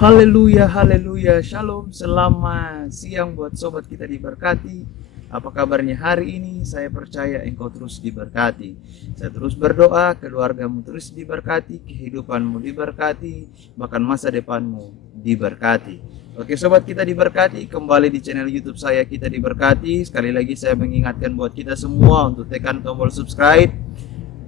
Haleluya, haleluya, shalom, selamat siang buat sobat kita diberkati. Apa kabarnya hari ini? Saya percaya engkau terus diberkati. Saya terus berdoa, keluargamu terus diberkati, kehidupanmu diberkati, bahkan masa depanmu diberkati. Oke sobat kita diberkati, kembali di channel YouTube saya Kita Diberkati. Sekali lagi saya mengingatkan buat kita semua untuk tekan tombol subscribe.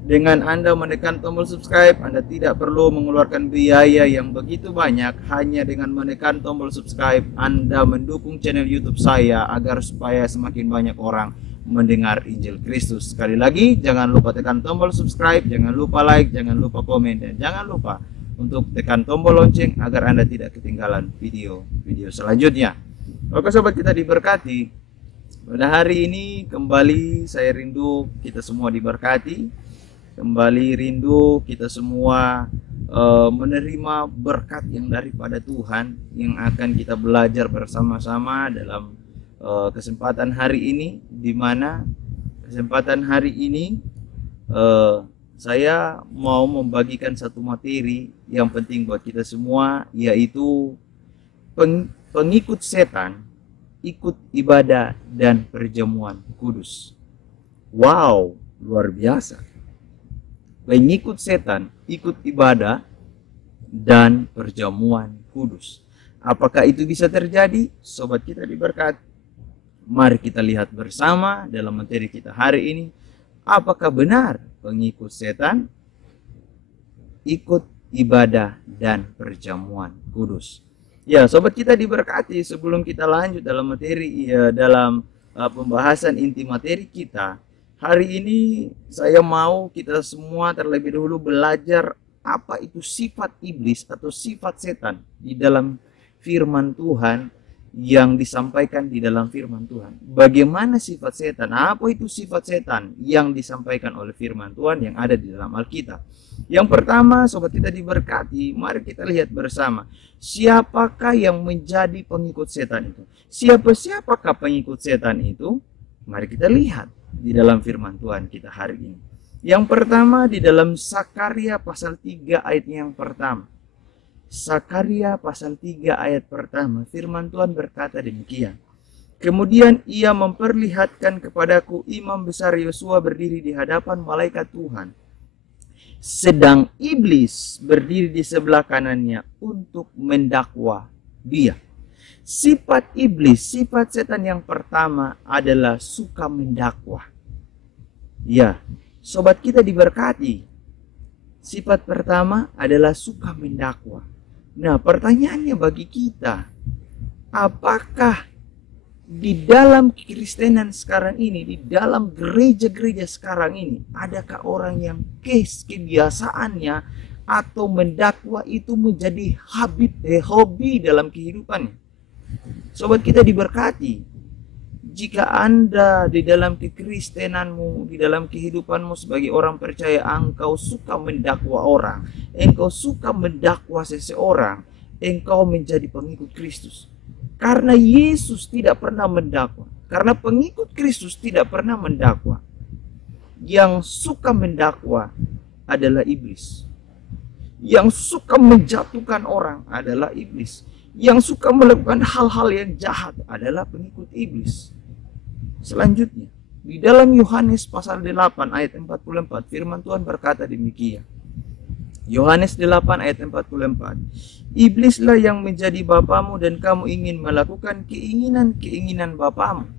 Dengan Anda menekan tombol subscribe, Anda tidak perlu mengeluarkan biaya yang begitu banyak. Hanya dengan menekan tombol subscribe, Anda mendukung channel YouTube saya agar supaya semakin banyak orang mendengar Injil Kristus. Sekali lagi, jangan lupa tekan tombol subscribe, jangan lupa like, jangan lupa komen, dan jangan lupa untuk tekan tombol lonceng agar Anda tidak ketinggalan video-video selanjutnya. Oke sobat kita diberkati, pada hari ini kembali saya rindu kita semua diberkati. Kembali rindu kita semua menerima berkat yang daripada Tuhan yang akan kita belajar bersama-sama dalam kesempatan hari ini, di mana kesempatan hari ini saya mau membagikan satu materi yang penting buat kita semua, yaitu pengikut setan ikut ibadah dan perjamuan kudus. Wow, luar biasa. Pengikut setan ikut ibadah dan perjamuan kudus. Apakah itu bisa terjadi? Sobat kita diberkati, mari kita lihat bersama dalam materi kita hari ini. Apakah benar pengikut setan ikut ibadah dan perjamuan kudus? Ya sobat kita diberkati, sebelum kita lanjut dalam materi, dalam pembahasan inti materi kita, hari ini saya mau kita semua terlebih dahulu belajar apa itu sifat iblis atau sifat setan di dalam firman Tuhan yang disampaikan di dalam firman Tuhan. Bagaimana sifat setan? Apa itu sifat setan yang disampaikan oleh firman Tuhan yang ada di dalam Alkitab? Yang pertama, sobat kita diberkati, mari kita lihat bersama. Siapakah yang menjadi pengikut setan itu? Siapakah pengikut setan itu? Mari kita lihat di dalam firman Tuhan kita hari ini. Yang pertama di dalam Sakaria pasal 3 ayat yang pertama. Sakaria pasal 3 ayat pertama, firman Tuhan berkata demikian. Kemudian ia memperlihatkan kepadaku imam besar Yosua berdiri di hadapan malaikat Tuhan, sedang iblis berdiri di sebelah kanannya untuk mendakwa dia. Sifat iblis, sifat setan yang pertama adalah suka mendakwah. Ya, sobat kita diberkati. Sifat pertama adalah suka mendakwah. Nah, pertanyaannya bagi kita, apakah di dalam kekristenan sekarang ini, di dalam gereja-gereja sekarang ini, adakah orang yang kebiasaannya atau mendakwah itu menjadi hobi dalam kehidupannya? Sobat kita diberkati, jika Anda di dalam kekristenanmu, di dalam kehidupanmu sebagai orang percaya, engkau suka mendakwa orang, engkau suka mendakwa seseorang, engkau menjadi pengikut Kristus. Karena Yesus tidak pernah mendakwa, karena pengikut Kristus tidak pernah mendakwa. Yang suka mendakwa adalah iblis. Yang suka menjatuhkan orang adalah iblis. Yang suka melakukan hal-hal yang jahat adalah pengikut iblis. Selanjutnya, di dalam Yohanes pasal 8 ayat 44, firman Tuhan berkata demikian. Yohanes 8 ayat 44. Iblislah yang menjadi bapamu dan kamu ingin melakukan keinginan-keinginan bapamu.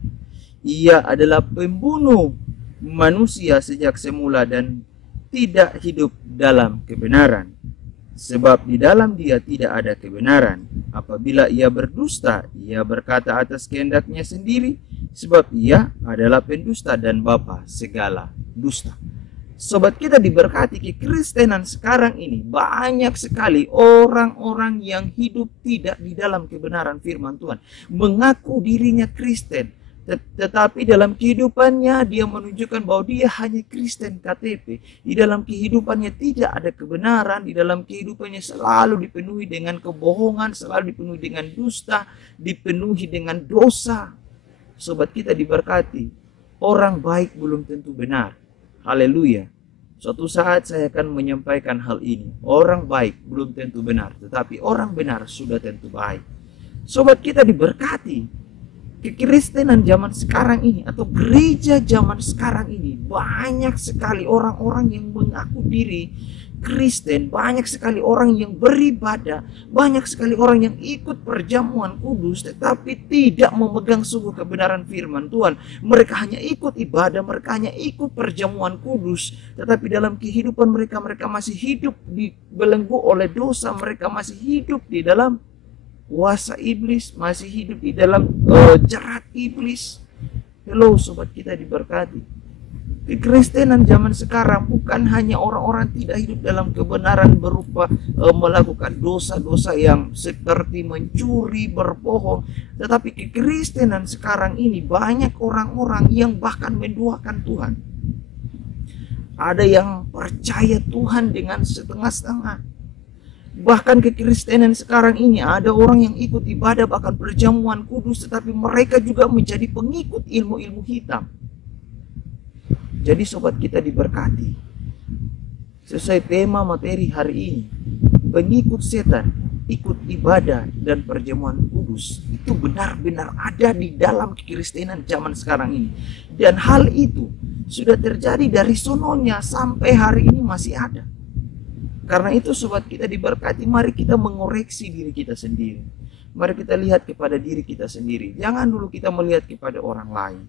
Ia adalah pembunuh manusia sejak semula dan tidak hidup dalam kebenaran. Sebab di dalam dia tidak ada kebenaran. Apabila ia berdusta, ia berkata atas kehendaknya sendiri, sebab ia adalah pendusta dan bapa segala dusta. Sobat kita diberkati, kekristenan sekarang ini banyak sekali orang-orang yang hidup tidak di dalam kebenaran firman Tuhan. Mengaku dirinya Kristen, tetapi dalam kehidupannya dia menunjukkan bahwa dia hanya Kristen KTP. Di dalam kehidupannya tidak ada kebenaran. Di dalam kehidupannya selalu dipenuhi dengan kebohongan, selalu dipenuhi dengan dusta, dipenuhi dengan dosa. Sobat kita diberkati, orang baik belum tentu benar. Haleluya. Suatu saat saya akan menyampaikan hal ini. Orang baik belum tentu benar, tetapi orang benar sudah tentu baik. Sobat kita diberkati. Kekristenan zaman sekarang ini atau gereja zaman sekarang ini, banyak sekali orang-orang yang mengaku diri Kristen, banyak sekali orang yang beribadah, banyak sekali orang yang ikut perjamuan kudus tetapi tidak memegang sungguh kebenaran firman Tuhan. Mereka hanya ikut ibadah, mereka hanya ikut perjamuan kudus, tetapi dalam kehidupan mereka, mereka masih hidup dibelenggu oleh dosa, mereka masih hidup di dalam kuasa iblis, masih hidup di dalam jerat iblis. Hello sobat kita diberkati. Kekristenan zaman sekarang bukan hanya orang-orang tidak hidup dalam kebenaran berupa melakukan dosa-dosa yang seperti mencuri, berbohong, tetapi kekristenan sekarang ini banyak orang-orang yang bahkan menduakan Tuhan. Ada yang percaya Tuhan dengan setengah-setengah. Bahkan kekristenan sekarang ini ada orang yang ikut ibadah bahkan perjamuan kudus, tetapi mereka juga menjadi pengikut ilmu-ilmu hitam. Jadi sobat kita diberkati. Sesuai tema materi hari ini, pengikut setan, ikut ibadah dan perjamuan kudus itu benar-benar ada di dalam kekristenan zaman sekarang ini. Dan hal itu sudah terjadi dari sononya sampai hari ini masih ada. Karena itu sobat kita diberkati, mari kita mengoreksi diri kita sendiri. Mari kita lihat kepada diri kita sendiri. Jangan dulu kita melihat kepada orang lain.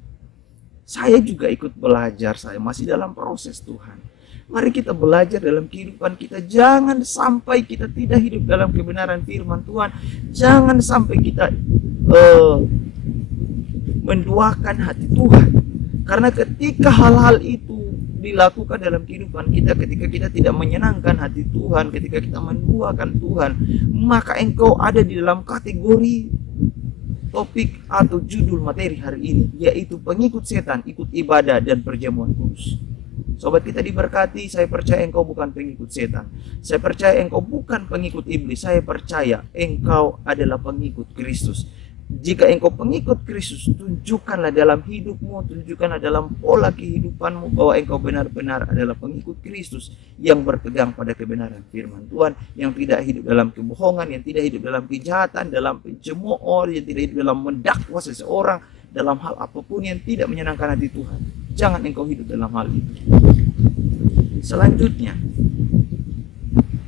Saya juga ikut belajar, saya masih dalam proses Tuhan. Mari kita belajar dalam kehidupan kita. Jangan sampai kita tidak hidup dalam kebenaran firman Tuhan. Jangan sampai kita menduakan hati Tuhan. Karena ketika hal-hal itu dilakukan dalam kehidupan kita, ketika kita tidak menyenangkan hati Tuhan, ketika kita menduakan Tuhan, maka engkau ada di dalam kategori topik atau judul materi hari ini, yaitu pengikut setan, ikut ibadah dan perjamuan kudus. Sobat kita diberkati, saya percaya engkau bukan pengikut setan. Saya percaya engkau bukan pengikut iblis. Saya percaya engkau adalah pengikut Kristus. Jika engkau pengikut Kristus, tunjukkanlah dalam hidupmu, tunjukkanlah dalam pola kehidupanmu bahwa engkau benar-benar adalah pengikut Kristus yang berpegang pada kebenaran firman Tuhan, yang tidak hidup dalam kebohongan, yang tidak hidup dalam kejahatan, dalam pencemooh, yang tidak hidup dalam mendakwa seseorang, dalam hal apapun yang tidak menyenangkan hati Tuhan. Jangan engkau hidup dalam hal itu. Selanjutnya,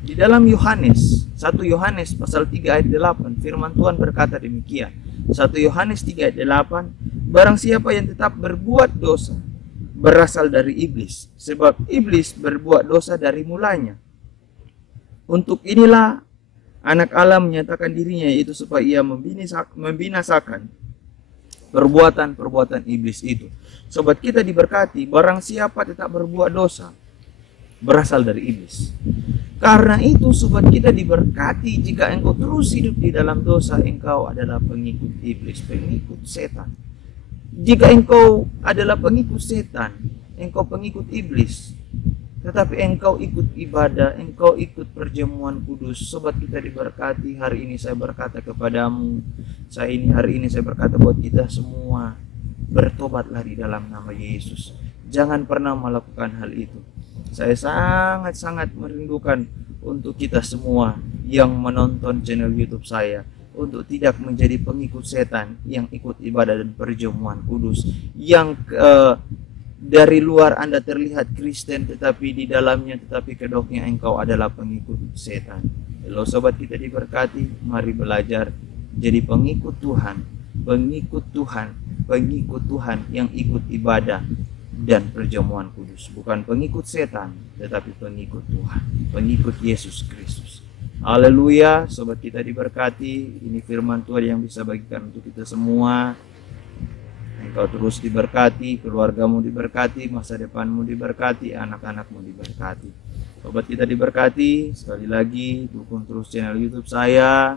di dalam Yohanes, 1 Yohanes pasal 3 ayat 8, firman Tuhan berkata demikian. 1 Yohanes 3 ayat 8, barang siapa yang tetap berbuat dosa berasal dari iblis, sebab iblis berbuat dosa dari mulanya. Untuk inilah anak Allah menyatakan dirinya, yaitu supaya ia membinasakan perbuatan-perbuatan iblis itu. Sobat kita diberkati, barang siapa tetap berbuat dosa berasal dari iblis. Karena itu sobat kita diberkati, jika engkau terus hidup di dalam dosa, engkau adalah pengikut iblis, pengikut setan. Jika engkau adalah pengikut setan, engkau pengikut iblis, tetapi engkau ikut ibadah, engkau ikut perjamuan kudus, sobat kita diberkati, hari ini saya berkata kepadamu, hari ini saya berkata buat kita semua, bertobatlah di dalam nama Yesus. Jangan pernah melakukan hal itu. Saya sangat-sangat merindukan untuk kita semua yang menonton channel YouTube saya, untuk tidak menjadi pengikut setan yang ikut ibadah dan perjamuan kudus, yang dari luar Anda terlihat Kristen, tetapi di dalamnya, tetapi kedoknya engkau adalah pengikut setan. Halo sobat kita diberkati, mari belajar jadi pengikut Tuhan, pengikut Tuhan, pengikut Tuhan yang ikut ibadah dan perjamuan kudus, bukan pengikut setan, tetapi pengikut Tuhan, pengikut Yesus Kristus. Haleluya, sobat kita diberkati. Ini firman Tuhan yang bisa bagikan untuk kita semua. Engkau terus diberkati, keluargamu diberkati, masa depanmu diberkati, anak-anakmu diberkati. Sobat kita diberkati, sekali lagi dukung terus channel YouTube saya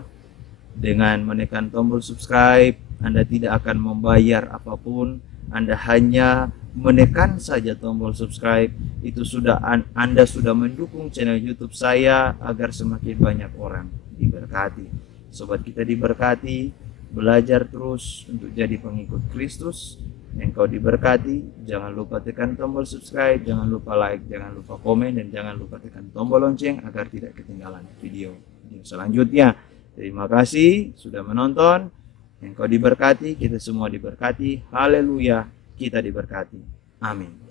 dengan menekan tombol subscribe. Anda tidak akan membayar apapun, Anda hanya menekan saja tombol subscribe. Itu sudah Anda sudah mendukung channel YouTube saya agar semakin banyak orang diberkati. Sobat kita diberkati, belajar terus untuk jadi pengikut Kristus engkau diberkati. Jangan lupa tekan tombol subscribe, jangan lupa like, jangan lupa komen, dan jangan lupa tekan tombol lonceng agar tidak ketinggalan video selanjutnya. Terima kasih sudah menonton. Engkau diberkati, kita semua diberkati. Haleluya, kita diberkati. Amin.